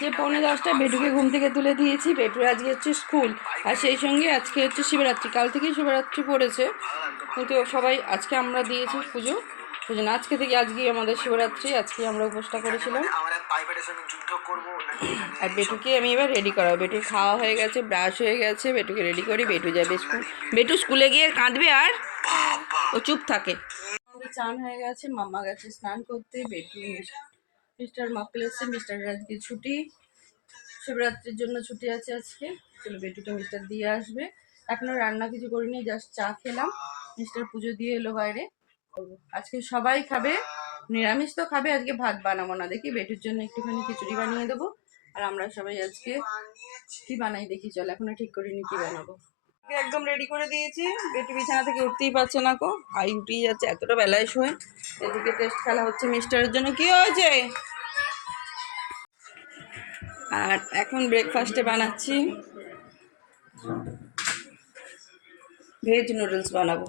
বাজে 9:45। বেটুকে ঘুম থেকে তুলে দিয়েছি। বেটুর আজকে হচ্ছে স্কুল, আর সেই সঙ্গে আজকে হচ্ছে শিবরাত্রি। কাল থেকেই শিবরাত্রি পড়েছে, কিন্তু সবাই আজকে আমরা দিয়েছি পুজো। ওই জন্য আজকে থেকে আজকেই আমাদের শিবরাত্রি, আজকে আমরা উপোসটা করেছিলাম। আর বেটুকে আমি এবার রেডি করাবো। বেটুর খাওয়া হয়ে গেছে, ব্রাশ হয়ে গেছে, বেটুকে রেডি করি। বেটু যাবে স্কুল। বেটু স্কুলে গিয়ে কাঁদবে আর ও চুপ থাকে। চান হয়ে গেছে, মাম্মা গেছে স্নান করতে। বেটু মিস্টার মক্কেল এসছে। মিস্টারের আজকে ছুটি, শিবরাত্রির জন্য ছুটি আছে আজকে। চলো বেটুকে মিস্টার দিয়ে আসবে। এখনো রান্না কিছু করিনি, জাস্ট চা খেলাম। মিস্টার পুজো দিয়ে এলো বাইরে। আজকে সবাই খাবে, নিরামিষ তো খাবে। আজকে ভাত বানাবো না, দেখি বেটুর জন্য একটুখানি খিচুড়ি বানিয়ে দেবো। আর আমরা সবাই আজকে কি বানাই দেখি, চল। এখনো ঠিক করিনি কি বানাবো। একদম রেডি করে দিয়েছি। বেটু বিছানা থেকে উঠতেই পারছে না, কো হাই উঠেই যাচ্ছে, এতটা বেলায় শোয়। এদিকে টেস্ট খেলা হচ্ছে মিস্টারের জন্য। কি হয়েছে? আর এখন ব্রেকফাস্টে বানাচ্ছি ভেজ নুডলস বানাবো।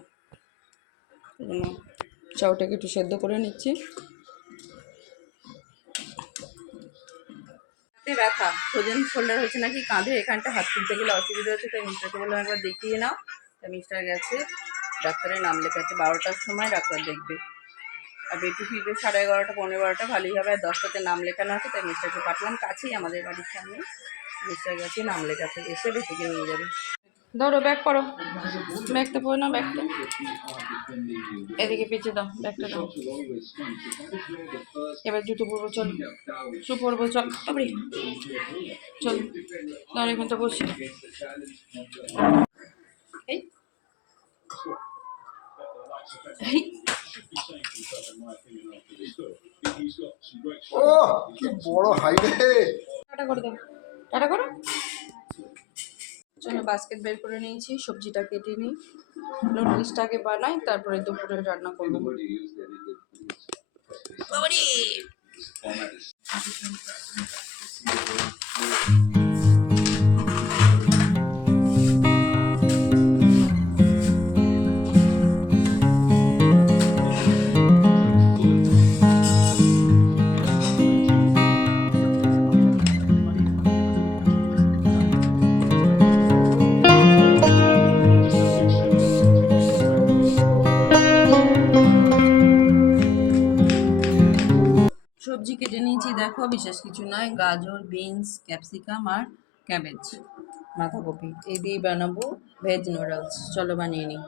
চাউটাকে একটু সেদ্ধ করে নিচ্ছি। হাতে ব্যথা, ফ্রোজেন শোল্ডার হয়েছে নাকি, কাঁধে এখানটা হাত তুলতে গেলে অসুবিধা হচ্ছে। তাই মিস্টারকে বললাম একবার দেখিয়ে নাও। তাই মিস্টার গেছে, ডাক্তারের নাম লেখাচ্ছে। 12টার সময় ডাক্তার দেখবে। আর বেটু ফিরবে 11:30 15:30, ভালোই হবে। আর 10টাতে নাম লেখানো আছে, তাই মিস্টারকে পাঠালাম, কাছেই আমাদের বাড়ির সামনে। মিস্টার গেছে নাম লেখাতে, এসে বেটুকে নিয়ে যাবে। ধরো ব্যাগ করো, ব্যাগটা পড়ো না, ব্যাগটা এদিকে পিছিয়ে দাও, ব্যাগটা দাও। এবার জুতো পরবো, চল। শু পরবো, চল। তারপরে চল, ধর এখানটা বসি। এই ও কি বড় হাইওয়ে। টাটা করে দাও, টাটা করো। চলো বাস্কেট বের করে নিয়েছি, সবজিটা কেটে নিই। নুডলসটাকে বানাই, তারপরে দুপুরে রান্না করবো। সবজি কেটে নিয়েছি, দেখো বিশেষ কিছু নয়। গাজর, বিনস, ক্যাপসিকাম আর ক্যাবেজ, বাঁধাকপি, এই দিয়ে বানাবো ভেজ নুডলস। চলো বানিয়ে নিই।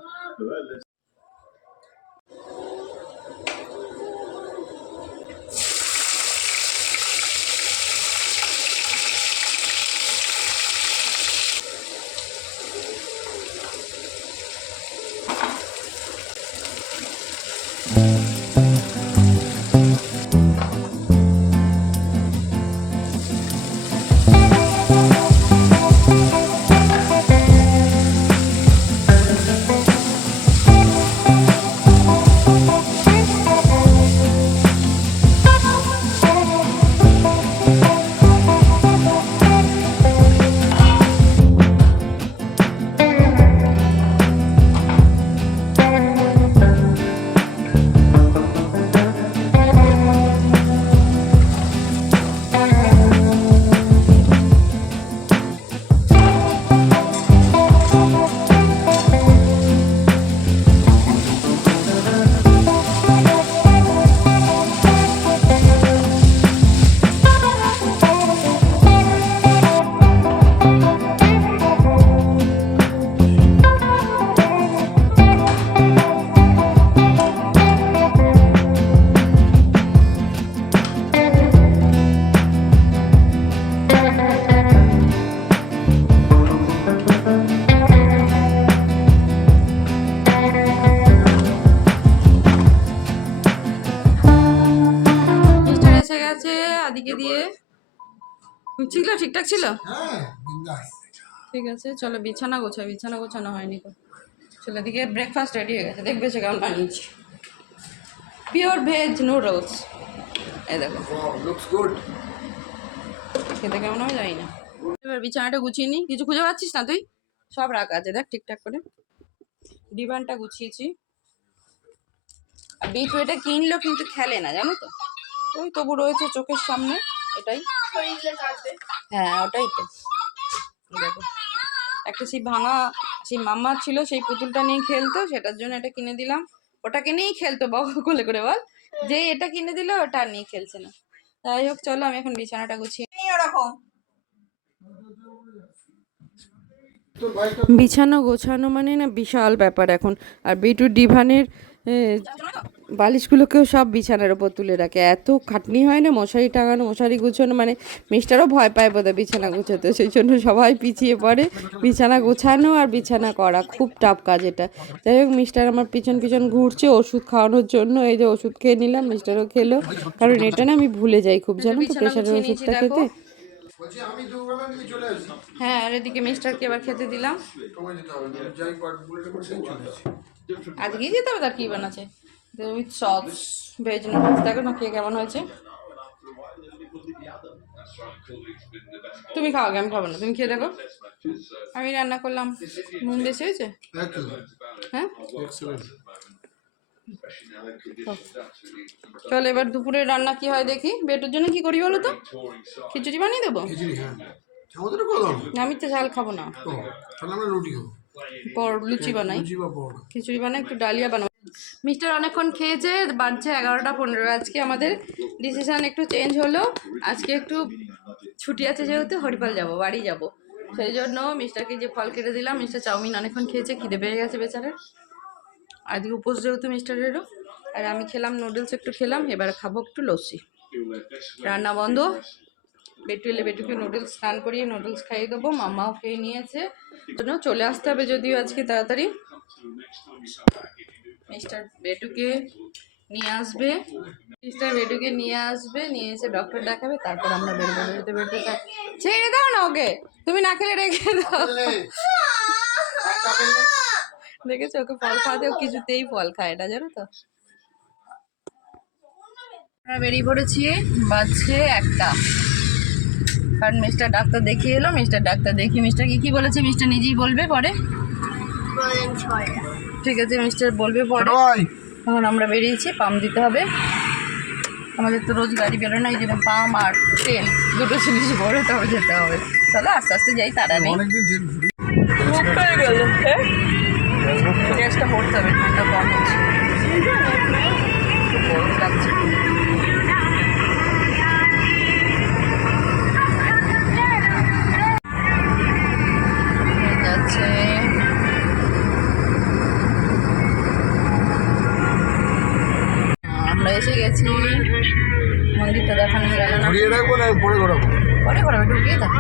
আদিকে দিয়ে ছিল, ঠিকঠাক ছিল। ঠিক আছে, চলো বিছানা গোছাই। বিছানা গোছানো হয়নি তো। চলো, এদিকে ব্রেকফাস্ট রেডি হয়ে গেছে, দেখবে সে কেমন বানিয়েছি। পিওর ভেজ নুডলস, এই দেখো। খেতে কেমন হবে জানি না। এবার বিছানাটা গুছিয়ে নিই। কিছু খুঁজে পাচ্ছিস না তুই? সব রাখা আছে, দেখ ঠিকঠাক করে। ডিভানটা গুছিয়েছি। আর বিটু এটা কিনলো কিন্তু খেলে না, জানো তো। ওই তবু রয়েছে চোখের সামনে, এটাই। হ্যাঁ ওটাই তো দেখো, একটা সেই ভাঙা সেই মাম্মার ছিল, সেই পুতুলটা নিয়ে খেলতো, সেটার জন্য এটা কিনে দিলাম। ওটাকে নিয়েই খেলতো বাবা কোলে করে, বল যে এটা কিনে দিল ওটা আর নিয়ে খেলছে না। যাই হোক চলো আমি এখন বিছানাটা গুছিয়ে নিই। ওরকম বিছানা গোছানো মানে না বিশাল ব্যাপার এখন। আর বিটুর ডিভানের বালিশগুলোকেও সব বিছানার ওপর তুলে রাখে, এত খাটনি হয় না মশারি টাঙানো মশারি গুছানো, মানে মিস্টারও ভয় পায় বোধহয় বিছানা গুছাতে, সেই জন্য সবাই পিছিয়ে পড়ে। বিছানা গোছানো আর বিছানা করা খুব টাফ কাজ এটা। যাই হোক মিস্টার আমার পিছন পিছন ঘুরছে ওষুধ খাওয়ানোর জন্য, এই যে ওষুধ খেয়ে নিলাম, মিস্টারও খেলো, কারণ এটা না আমি ভুলে যাই খুব, জানো তো প্রেশারের ওষুধটা খেতে। হ্যাঁ আর এদিকে মিস্টারকে এবার খেতে দিলাম। আজকেই যেতে হবে, তার কি বানাচ্ছে উইথ সস ভেজ নুডলস, দেখো না কে কেমন হয়েছে। তুমি খাও, আমি খাবো না, তুমি খেয়ে দেখো। আমি রান্না করলাম, নুন বেশি হয়েছে। হ্যাঁ চল এবার দুপুরে রান্না কি হয় দেখি। বেটুর জন্য কি করি বলো তো, খিচুড়ি বানিয়ে দেবো। আমি তো ঝাল খাবো না, লুচি বানাই, খিচুড়ি বানাই, একটু ডালিয়া বানাবো। মিস্টার অনেকক্ষণ খেয়েছে, বাজছে 11:15। আজকে আমাদের ডিসিশন একটু চেঞ্জ হলো, আজকে একটু ছুটি আছে যেহেতু হরিপাল যাব, বাড়ি যাব, সেই জন্য মিস্টারকে যে ফল কেটে দিলাম। মিস্টার চাউমিন অনেকক্ষণ খেয়েছে, খিদে পেয়ে গেছে বেচারের, আজকে উপোস যেহেতু মিস্টারেরও। আর আমি খেলাম নুডলস, একটু খেলাম, এবার খাবো একটু লস্যি। রান্না বন্ধ, বেটু এলে বেটুকে নুডলস স্নান করিয়ে নুডলস খাইয়ে দেবো, মামাও খেয়ে নিয়েছে, জন্য চলে আসতে হবে যদিও আজকে তাড়াতাড়ি। মিস্টার বেটুকে নিয়ে আসবে, নিয়ে এসে ডক্টর দেখাবে, তারপর আমরা বেরোবো। বেরোতে চাই, ছেড়ে দাও না ওকে, তুমি না খেলে রেখে দাও। দেখেছো ওকে ফল খাওয়াতে, ও কিছুতেই ফল খায় না, জানো তো। আমরা বেরিয়ে পড়েছি, বাজছে 1টা, কারণ মিস্টার ডাক্তার দেখিয়ে এলো। মিস্টার ডাক্তার দেখিয়ে মিস্টারকে কি বলেছে মিস্টার নিজেই বলবে পরে, ঠিক আছে মিস্টার বলবে পরে। এখন আমরা বেরিয়েছি, পাম্প দিতে হবে, আমাদের তো রোজ গাড়ি বেরোয় না, এই জন্য পাম্প আর তেল দুটো জিনিস ভরে তবে যেতে হবে। চলো আস্তে আস্তে যাই, তারা নেই। গ্যাসটা ভরতে হবে, ঠান্ডা কম হচ্ছে, গরম লাগছে। যাচ্ছে আমরা এসে গেছি, মন্দিরটা দেখানো গেল না, ঘুরিয়ে রাখবো না পরে ঘোরাবো, পরে ঘোরাবে, ঢুকিয়ে থাক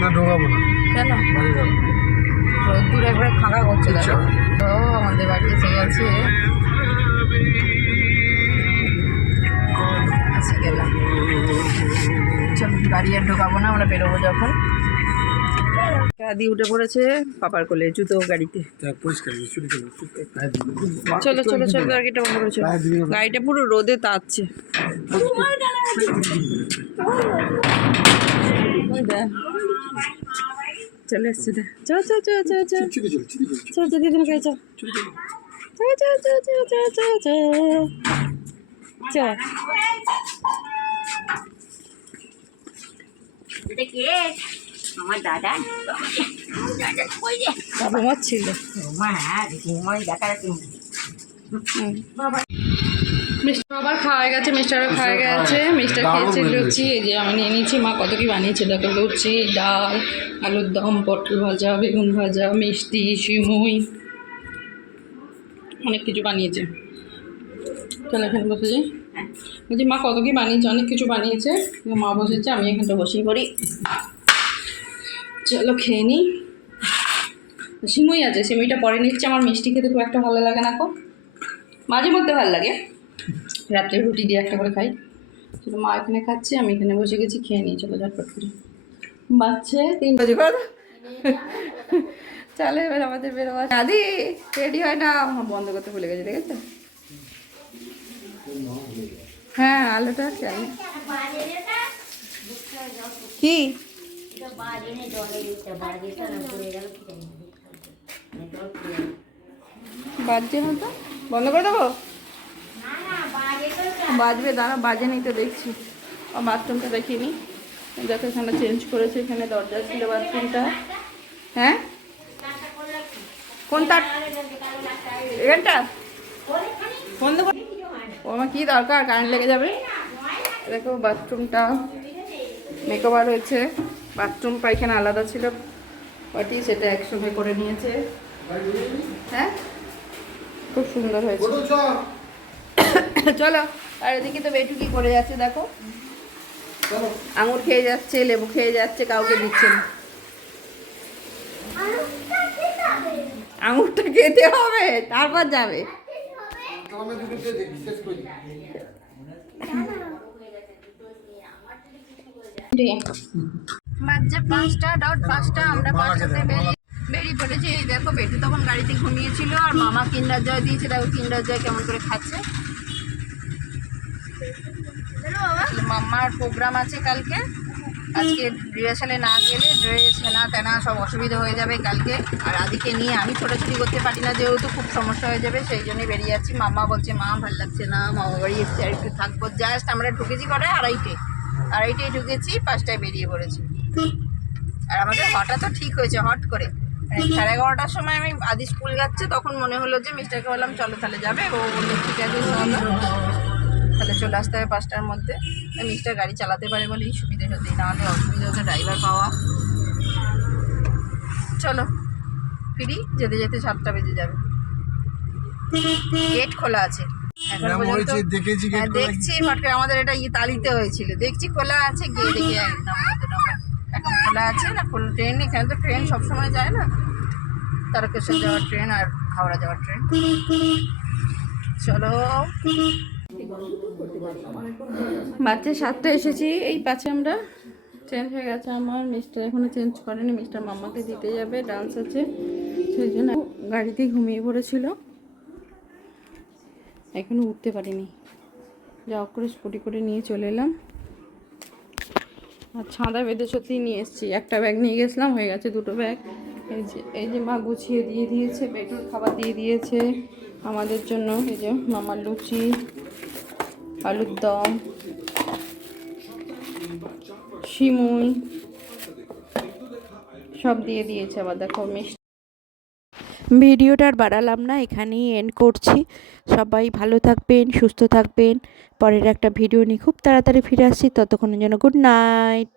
না ঢোকাবো না, কেন রোদ্দুর একবার ফাঁকা করছে দেখো তো। আমাদের বাড়ি এসে গেছে, এসে গেলাম। চল গাড়ি আর ঢোকাবো না, আমরা বেরোবো যখন। দাদি উঠে পড়েছে পাপার কোলে, জুতো গাড়িতে। চলো চলো চলো, গাড়িটা বন্ধ করেছো, গাড়িটা পুরো রোদে তাচ্ছে। চলে এসছে, চল চল চল চল চল চল চল দিদি চল চল চল চল চল চল চল চল। আমার দাদা ঘুমাচ্ছিল। মিস্টার আবার খাওয়া গেছে, মিস্টারও খাওয়া গেছে, মিস্টার খেয়েছে লুচি, এই যে আমি নিয়ে নিয়েছি। মা কত কি বানিয়েছে দেখো, লুচি, ডাল, আলুর দম, পটল ভাজা, বেগুন ভাজা, মিষ্টি, সিমুই, অনেক কিছু বানিয়েছে। চলো এখানে বসে যাই, বলছি মা কত কি বানিয়েছে, অনেক কিছু বানিয়েছে। মা বসেছে, আমি এখানটা বসেই পড়ি। চলো খেয়ে নিই। সিমুই আছে, সিমুইটা পরে নিচ্ছে, আমার মিষ্টি খেতে খুব একটা ভালো লাগে না, কো মাঝে মধ্যে ভালো লাগে, রাত্রে রুটি দিয়ে একটা করে খাই। চলো মা এখানে খাচ্ছে, আমি এখানে বসে গেছি, খেয়ে নিই চলো ঝটপট করে। বাচ্চা 3 বাজে কর। চলো এবার আমাদের বেরোবা। দাদি রেডি হয় না, বন্ধ করতে ভুলে গেছি, দেখেছো? হ্যাঁ আলোটা চাই কি বাজছে না তো, বন্ধ করে দেবো? বাজবে, দাঁড়া বাজে নেই তো দেখছি। বাথরুমটা দেখিনি, দেখো এখানে চেঞ্জ করেছে, এখানে দরজা ছিল বাথরুমটা। হ্যাঁ কোন তার এখানটা বন্ধ কর। ও আমার কী দরকার, কারেন্ট লেগে যাবে। দেখো বাথরুমটা মেকওভার হয়েছে, বাথরুম পায়খানা আলাদা ছিল পার্টি, সেটা একসঙ্গে করে নিয়েছে। হ্যাঁ খুব সুন্দর হয়েছে। চলো। আর এদিকে তো বেটু কি করে যাচ্ছে দেখো, আঙুর খেয়ে যাচ্ছে, লেবু খেয়ে যাচ্ছে, কাউকে দিচ্ছে না। আঙুরটা খেতে হবে তারপর যাবে। বাজে 5:05 আমরা 5টাতে বেরিয়ে পড়েছি। এই দেখো বেটু তখন গাড়িতে ঘুমিয়েছিল, আর মামা কিন্ডার জয় দিয়েছে, দেখো কিন্ডার জয় কেমন করে খাচ্ছে। মাম্মার প্রোগ্রাম আছে কালকে, আজকে রিহার্সালে না গেলে ড্রেস হেনা তেনা সব অসুবিধা হয়ে যাবে কালকে। আর আদিকে নিয়ে আমি ছোটাছুটি করতে পারি না, যেহেতু খুব সমস্যা হয়ে যাবে, সেই জন্যই বেরিয়ে যাচ্ছি। মাম্মা বলছে মা ভালো লাগছে না, মামা বাড়ি এসেছি আর একটু থাকবো। জাস্ট আমরা ঢুকেছি করে আড়াইটায় ঢুকেছি, 5টায় বেরিয়ে পড়েছি। আর আমাদের হঠাৎ তো ঠিক হয়েছে, হট করে 11:30টার সময় আমি আদি স্কুল যাচ্ছে, তখন মনে হলো যে মিস্টারকে বললাম চলো তাহলে যাবে, ও বললো ঠিক আছে তাহলে চলে আসতে হবে 5টার মধ্যে। মিস্টার গাড়ি চালাতে পারে বলেই সুবিধে হতে, নাহলে অসুবিধা হতো ড্রাইভার পাওয়া। চলো ফিরি, যেতে যেতে 7টা বেজে যাবে। গেট খোলা আছে এখন পর্যন্ত, দেখছি হঠাৎ আমাদের এটা তালিতে হয়েছিল, দেখছি খোলা আছে গেট, এখন খোলা আছে না ট্রেন, এখানে তো ট্রেন সবসময় যায় না, তারকেশ্বর যাওয়ার ট্রেন আর হাওড়া যাওয়ার ট্রেন। চলো বাচ্চা 7টা এসেছি, এই পাশে আমরা চেঞ্জ হয়ে গেছে। আমার মিস্টার এখনো চেঞ্জ করেনি, মিস্টার মাম্মাকে দিতে যাবে, ডান্স আছে, সেই জন্য গাড়িতেই ঘুমিয়ে পড়েছিল, এখনো উঠতে পারিনি। যা করে স্কুটি করে নিয়ে চলে এলাম, আর ছাদা বেঁধে সত্যিই নিয়ে এসেছি। একটা ব্যাগ নিয়ে গেছিলাম, হয়ে গেছে 2টো ব্যাগ। এই যে মা গুছিয়ে দিয়ে দিয়েছে, বেটুর খাবার দিয়ে দিয়েছে আমাদের জন্য। এই যে মামার লুচি, আলুর দম, সিমুই সব দিয়ে দিয়েছে। আবার দেখো মিষ্টি। ভিডিওটা আর বাড়ালাম না, এখানেই এন্ড করছি। সবাই ভালো থাকবেন, সুস্থ থাকবেন। পরের একটা ভিডিও নিয়ে খুব তাড়াতাড়ি ফিরে আসছি, ততক্ষণের জন্য গুড নাইট।